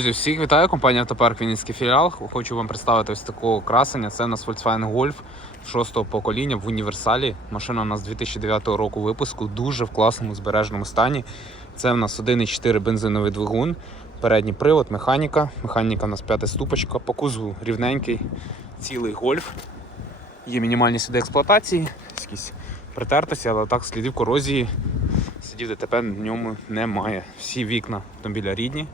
Друзі, всіх вітаю, компанія Автопарк Вінницький філіал. Хочу вам представити ось такого красення. Це у нас Volkswagen Golf 6 покоління в універсалі. Машина у нас 2009 року випуску, дуже в класному збереженому стані. Це у нас 1,4 бензиновий двигун, передній привод, механіка. Механіка у нас п'ята ступочка, по кузову рівненький, цілий гольф. Є мінімальні сліди експлуатації, якісь притертості, але так слідів корозії, слідів ДТП в ньому немає. Всі вікна автомобіля рідні.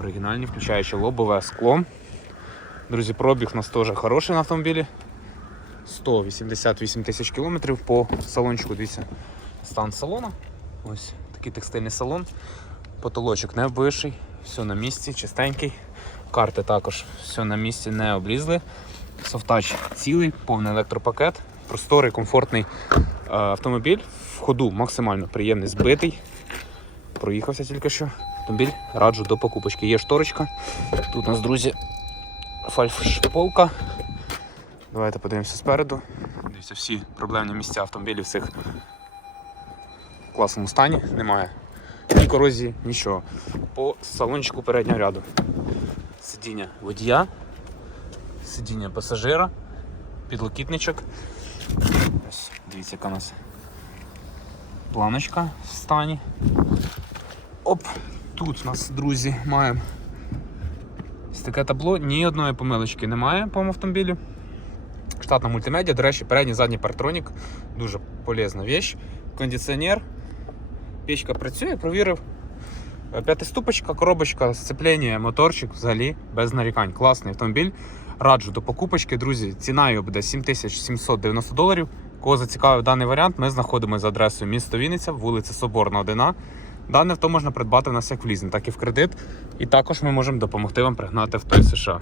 Оригінальні, включаючи лобове скло. Друзі, пробіг у нас теж хороший на автомобілі. 188 тисяч кілометрів по салончику. Дивіться, стан салона. Ось такий текстильний салон. Потолочок не вбивший, все на місці, чистенький. Карти також все на місці, не облізли. Софтач цілий, повний електропакет, просторий, комфортний е, автомобіль. В ходу максимально приємний, збитий. Проїхався тільки що. Автомобіль раджу до покупочки. Є шторочка. Тут у нас, друзі, фальшполка. Давайте подивимося спереду. Дивіться, всі проблемні місця автомобілів цих в класному стані. Немає ні корозії, нічого. По салончику переднього ряду. Сидіння водія, сидіння пасажира, підлокітничок. Ось, дивіться, яка у нас планочка в стані. Оп, тут у нас, друзі, маємо ось таке табло. Ні одної помилочки немає по автомобілю. Штатна мультимедіа, до речі, передній задній партронік. Дуже полезна віч. Кондиціонер. Печка працює, провірив. Е, П'ятиступочка, коробочка, сцеплення, моторчик взагалі без нарікань. Класний автомобіль. Раджу до покупочки, друзі. Ціна його буде 7790 доларів. Кого зацікавив даний варіант, ми знаходимося за адресою місто Вінниця, вулиця Соборна, 1. Дане авто можна придбати в нас як в лізинг, так і в кредит. І також ми можемо допомогти вам пригнати в той США.